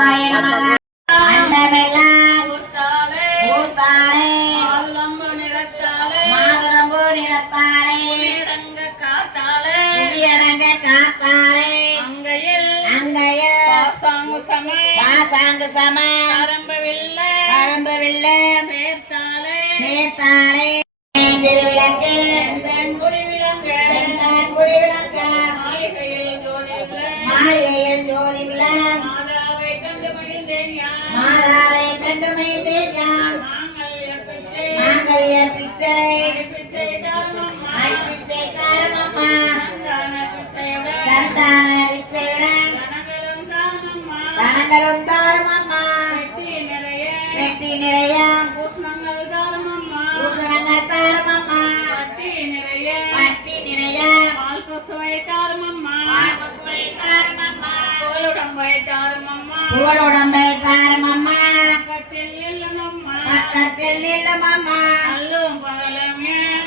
சிவாய நமக அண்டமெல்லாம் பூத்தாளே மாதுளம்பு நிறத்தாலே மாதுளம்பூ நிறத்தாளே இடங்க காத்தாலே புவியடங்க காத்தாளே அங்கையில் அங்கைய பாசாங்கு சம பாசாங்கு சம ஆரம்பவில்ல பரம்பு வில்லம் சேர்த்தாலே. சேர்த்தாளே திருவிளக்கு புகழுடம்பை தாருமம்மா பக்கத்தில் நில்லுமம்மா அல்லும் பகலும்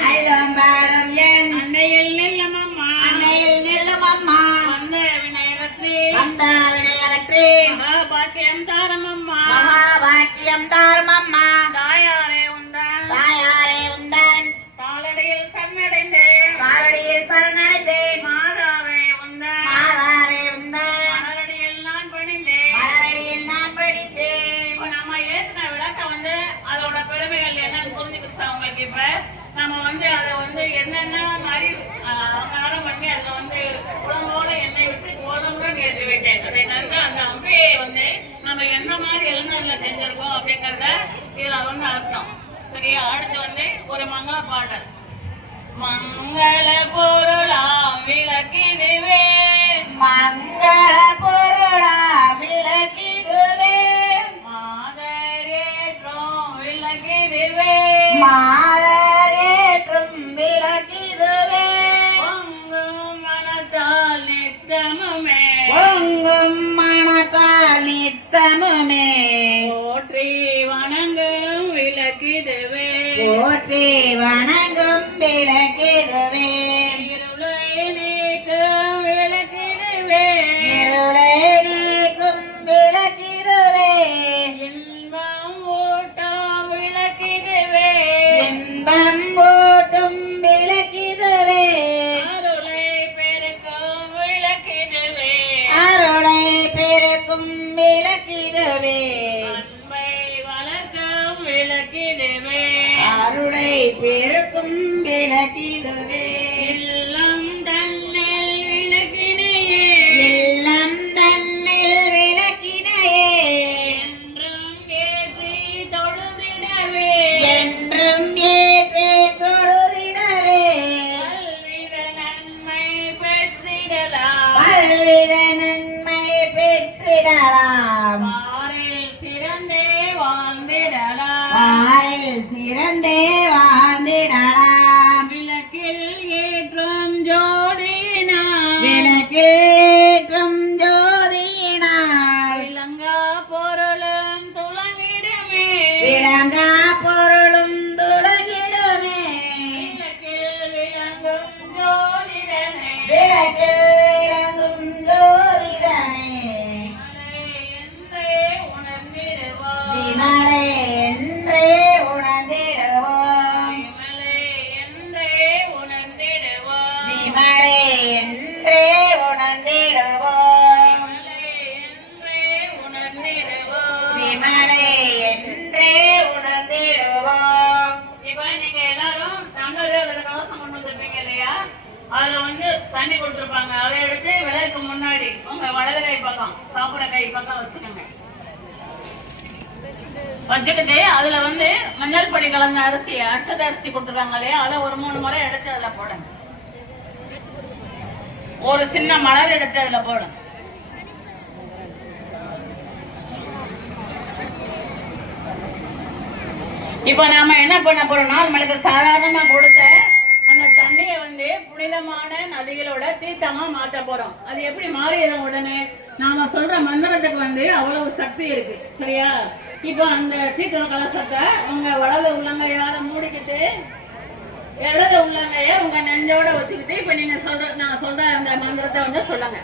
அள்ளும் பாலும் என் அன்னையில் நில்லமம்மா அன்னையில் நில்லுமம்மா வந்த விநாயகத்ரி வந்த வினையகற்றி மகாபாக்கியம் தாரமம்மா மகாபாக்கியம் தாருமம்மா இப்ப நம்ம வந்து அதை வந்து என்னென்ன மாதிரி ஆஹ், அலங்காரம் பண்ணி அதுல வந்து குழம்போட எண்ணெய் விட்டு கோலமுடன் ஏற்றி விட்டேன். அதை நன்கு அந்த அம்பையை வந்து நம்ம என்ன மாதிரி எழுநூறுல செஞ்சிருக்கோம் அப்படிங்கறத இதுல வந்து அர்த்தம். சரியா? அடுத்து வந்து ஒரு மங்கள பாடல். மங்கள பொருளாம் விளக்கிடுவே. மங்கள பொருளா விளக்கிடுவே. மாதரேற்றோம் விளக்கிடுவே. வணங்கும் விளக்கிடுவே பெருக்கும் விளக்கிடுவே. இல்லம் தன்னில் விளக்கினையே. இல்லம் தன்னில் விளக்கினையே. என்றும் ஏற்றி தொழுதிடவே. என்றும் ஏற்றே தொழுதிடவே. பல்வித நன்மை பெற்றிடலாம். பல்வித நன்மை பெற்றிடலாம். பாரில் சிறந்தே வாழ்ந்திடலாம். சிறந்தே வாழ்ந்திடலாம் தண்ணி கொடுத்துருப்பாங்க. அதை எடுத்து விளக்கு முன்னாடி உங்க வலது கை பக்கம் சாப்பிட்ற கை பக்கம் வச்சுக்கோங்க. வச்சுக்கிட்டு அதுல வந்து மஞ்சள் பொடி கலந்த அரிசி அச்சத அரிசி கொடுத்துருக்காங்க இல்லையா? அதை ஒரு மூணு முறை எடுத்து அதுல போடுங்க. ஒரு சின்ன மலர் எடுத்து அதுல போடுங்க. இப்போ நாம என்ன பண்ண போறோம்னா நம்மளுக்கு சாதாரணமா கொடுத்த வந்து நதிகளோட தீர்த்தமா மாத்த போறோம். அது எப்படி மாறிடும் உடனே? நாம சொல்ற மந்திரத்துக்கு வந்து அவ்வளவு சக்தி இருக்கு. சரியா? இப்போ அந்த தீர்த்த கலசத்தை உங்க வலது உள்ளங்கையால மூடிக்கிட்டு இடது உள்ளங்கைய உங்க நெஞ்சோட வச்சுக்கிட்டு இப்ப நீங்க சொல்ற நான் சொல்ற அந்த மந்திரத்தை வந்து சொல்லுங்க.